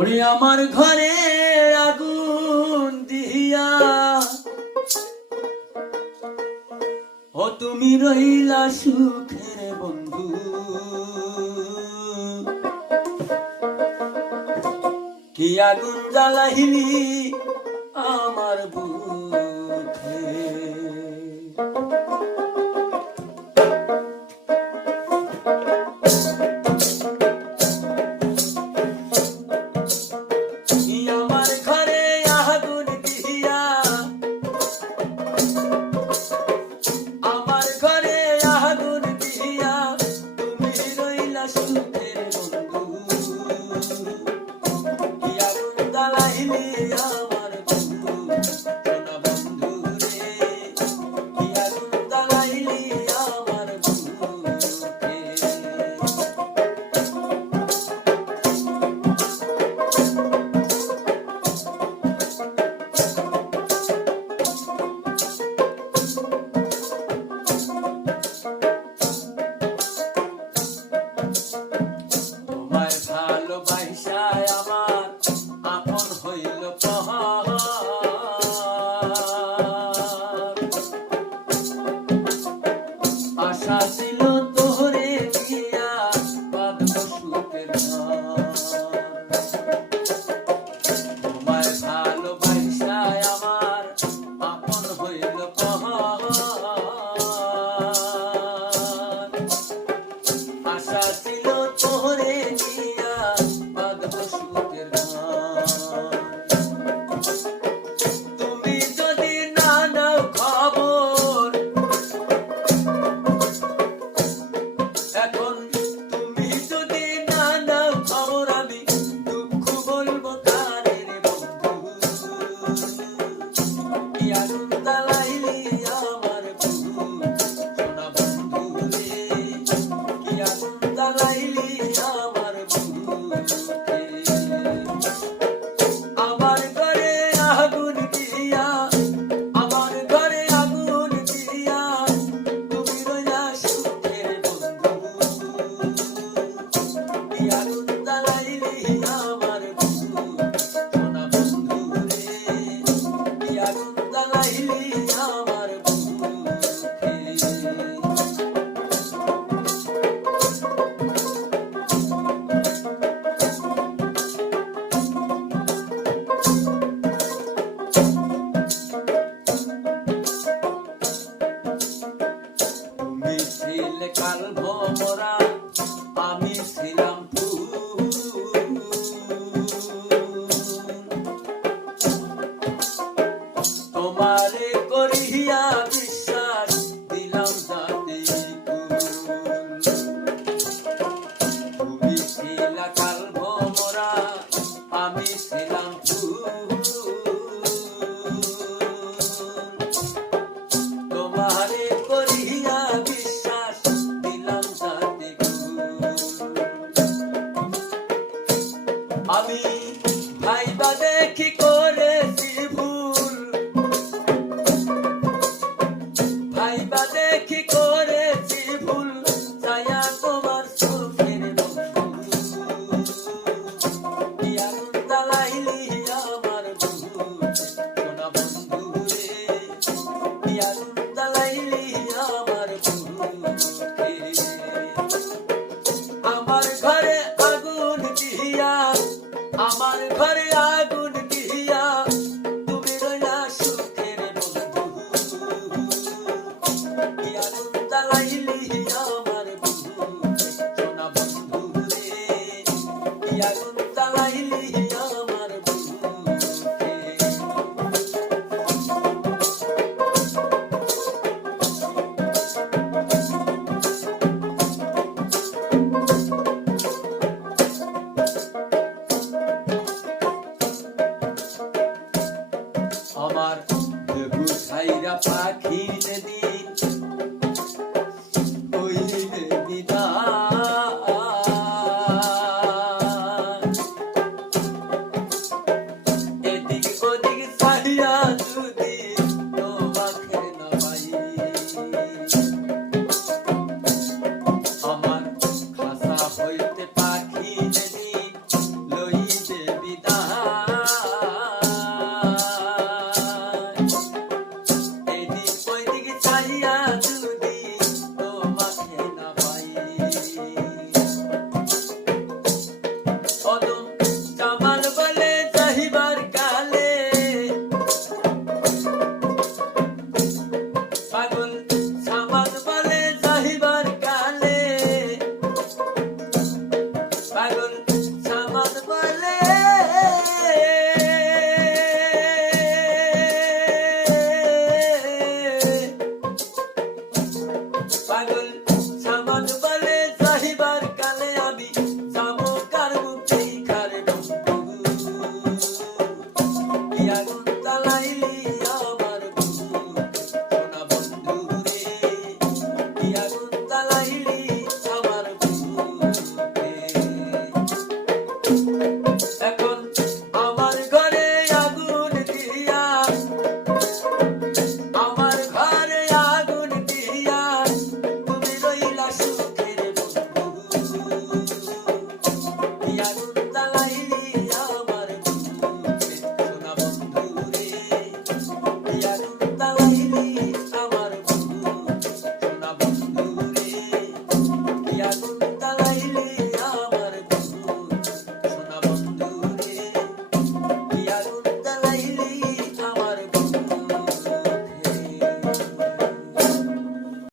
ওরে আমার ঘরে আগুন দিয়া ও তুমি রইলা সুখের বন্ধু। কি আগুন জ্বালাইলি আমার বুকে, আমার ঘরে আগুন দিয়া, আমার ঘরে আগুন দিয়া তুমি রইলা সুখের বন্ধু। কি আগুন জ্বালাইলি আমার বন্ধু, সোনা বন্ধু রে, কি আগুন জ্বালাইলি আমার বুকে। তোমায় ভালোবাসায় আমার আপন হইল পাহাড়, আশা ছিল তোরে দিয়া বাঁধব সুখের ঘর। তোমায় ভালোবাসায় আমার আপন হইল পাহাড়, আশা ছিল তোরে দিয়া বাঁধব সুখের ঘর। তুমি যদি না নাও খবর, এখন তুমি যদি না নাও খবর, আমি দুঃখ বলবো কারে রে বন্ধু। কি আগুন জ্বালাইলি আমার বন্ধু, সোনা বন্ধু রে, কি আগুন জ্বালাইলি আমার বুকে। আমার ঘরে আগুন দিয়া, আমার ঘরে আগুন দিয়া তুমি রইলা সুখের বন্ধু। কি আগুন জ্বালাইলি আমার বন্ধু, সোনা বন্ধু রে, কি আগুন জ্বালাইলি আমার বুকে। তুমি ছিলে কাল ভরা, আমি ছিলাম ফুল। তোমারে করিয়া বিশ্বাস দিলাম যাতে কুল। তুমি ছিলা কাল ভরা, আমি ছিলাম ফুল। তোমারে করিয়া বিশ্বাস দিলাম যাতে কুল। আমি ভাইবা দেখি করেছি ভুল, ভাইবা দেখি করেছি ভুল, ছায়া তোমার চোখের বন্ধু। কি আগুন জ্বালাইলি আমার বন্ধু, সোনা বন্ধু রে, কি আগুন জ্বালাইলি আমার বুকে। আমার ঘরে আগুন দিয়া, আমার ঘরে আগুন দিয়া তুমি রইলা সুখের বন্ধু। কি আগুন জ্বালাইলি আমার বুকে, সোনা বন্ধু রে, কি আগুন জ্বালাইলি আমার বুকে। আমার দেবু ছাইরা পাখি যেদিন হইলে বিদায়, সুখ